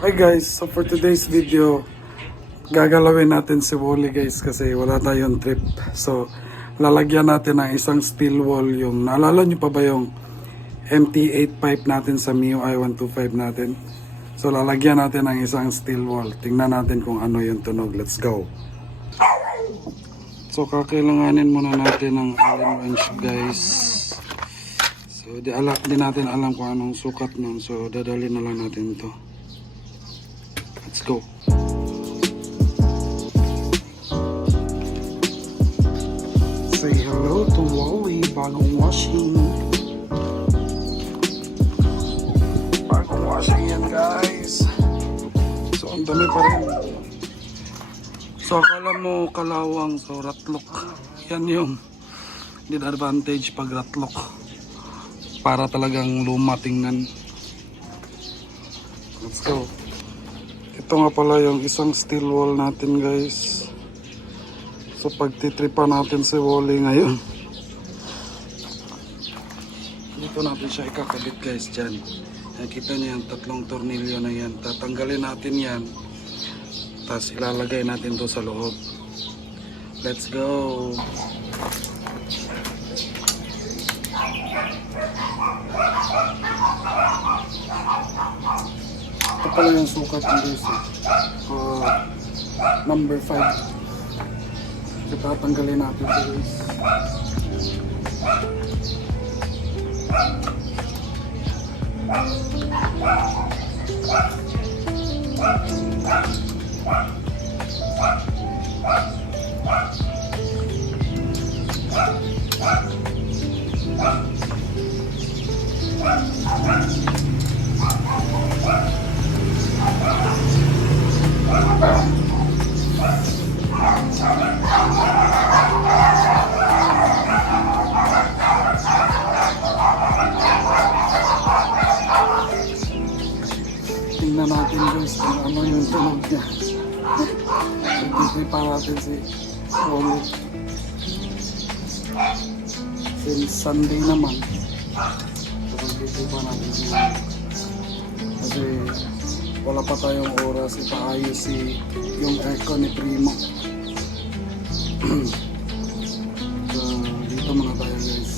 Hi guys, so for today's video, gagalawin natin si Wally guys kasi wala tayong trip. So, lalagyan natin ng isang steel wall yung, naalala nyo pa ba yung MT8 pipe natin sa MIUI 125 natin? So, lalagyan natin ng isang steel wall. Tingnan natin kung ano yung tunog. Let's go! So, kakailanganin muna natin ng Allen wrench guys. So, di natin alam kung anong sukat nun. So, dadali na lang natin ito. Let's go. Say hello to Wally, bagong washing. Bagong washing yan guys. So ang dami pa rin. So akala mo kalawang, so ratlok. Yan yung disadvantage pag ratlok. Para talagang luma tingnan. Let's go. Ito nga pala yung isang steel wall natin guys. So pagtitripa natin si Wally ngayon, dito natin siya ikakabit guys dyan. Nakita niyo yung tatlong tornilyo na yan. Tatanggalin natin yan. Tapos ilalagay natin to sa loob. Let's go! Ito pala yung sukat ng guys. Number 5. So, tatanggalin natin ito guys. Tingnan natin guys kung ano yung tunog niya. Pagtitripa natin si Wally. Since Sunday naman, pagtitripa natin si Wally. Kasi wala pa tayong oras ipaayos yung aircon ni Primo. So, dito muna tayo guys.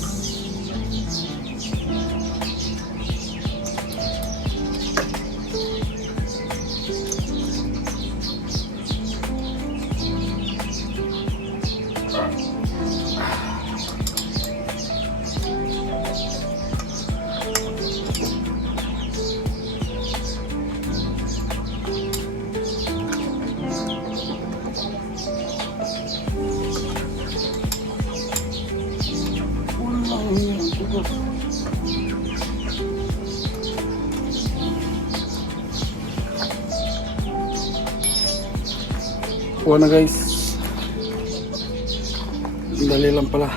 Kuha na guys. Dali lang pala.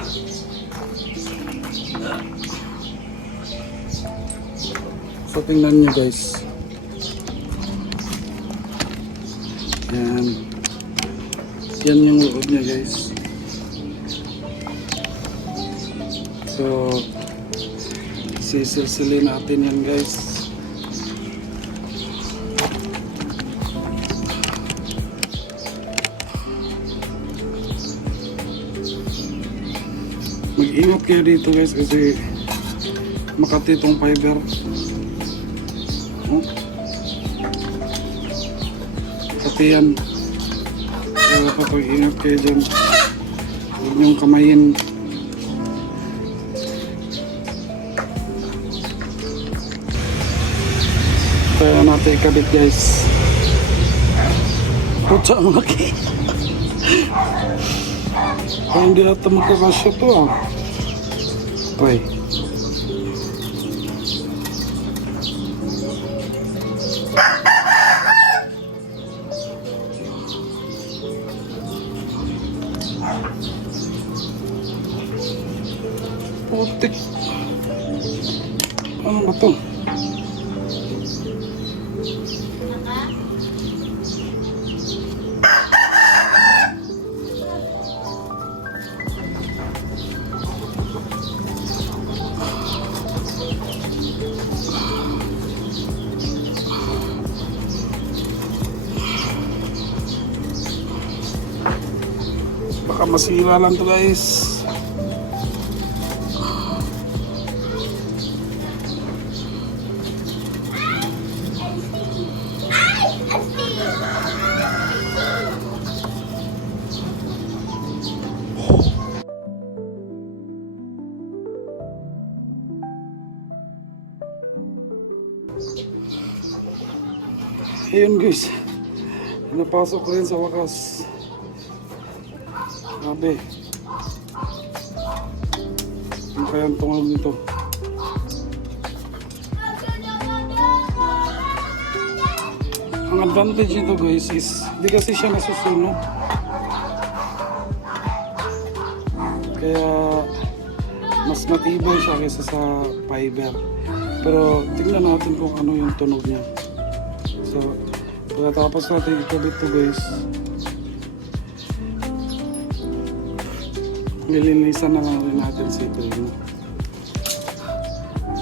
So tingnan nyo guys. Yan yung loob niya guys. So sisilsilin natin yan guys. Mag-ingat kayo dito guys kasi makati itong fiber. Makati yan. Kaya kapag-ingat kayo dyan, huwag niyong kamayin. Kaya natin ikabit guys. Putsa ang laki. Ay, hindi ata magkakasya to ah. Okay. Putik. Ano ba to? Baka masira lang to guys. Ayun guys, napasok rin sa wakas. Grabe. Ano kaya ang tungkol nito? Ang advantage nito guys is hindi kasi siya nasusunog. Kaya mas matibay siya kaysa sa fiber. Pero tingnan natin kung ano yung tunog niya. So, pagkatapos natin ikabit to guys, nilinisan na lang rin natin si Trino.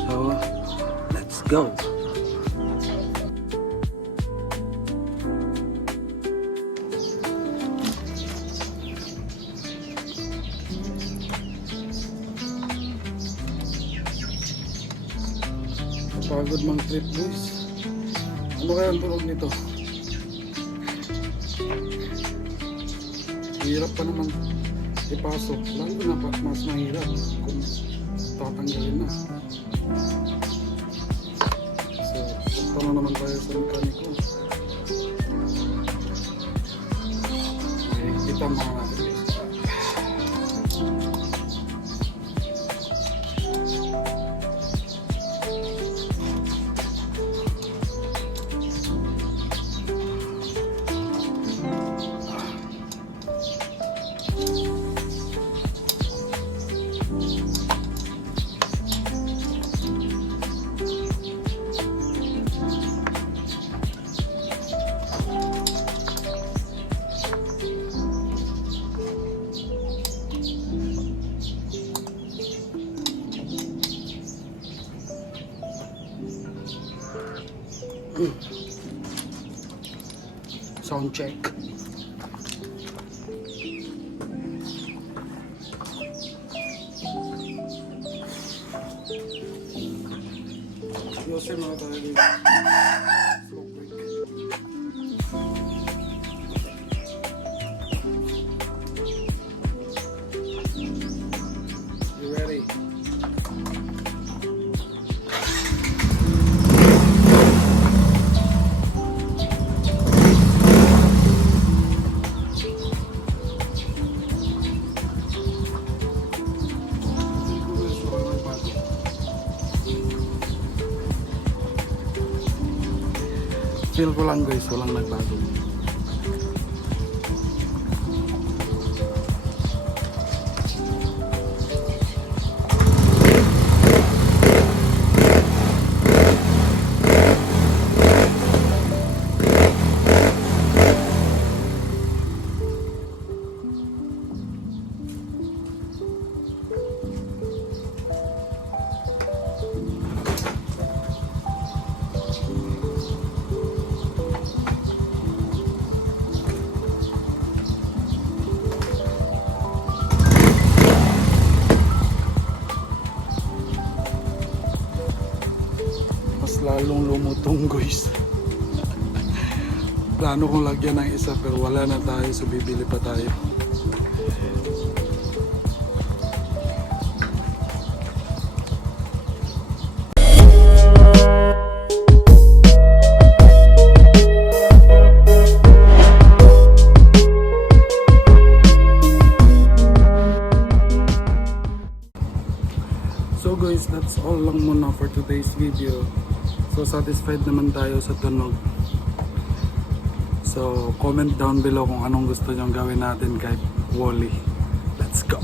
So, let's go! Pagod mang trip guys. Ano kaya ang tunog nito? Hirap pa naman ipasok. Lalo na mas mahirap kung tatanggalin na. So, punta na naman tayo sa mekaniko. Kita mga natin guys. Sound check. Yosin mga tayo dito. Smoke break. You ready? Feel ko lang guys, walang nagbago. Lalong lumutong guys. Plano kong lagyan ng isa pero wala na tayo, so bibili pa tayo. So guys, that's all lang muna for today's video. So satisfied naman tayo sa tunog. So comment down below kung anong gusto nyong gawin natin kay Wally. Let's go!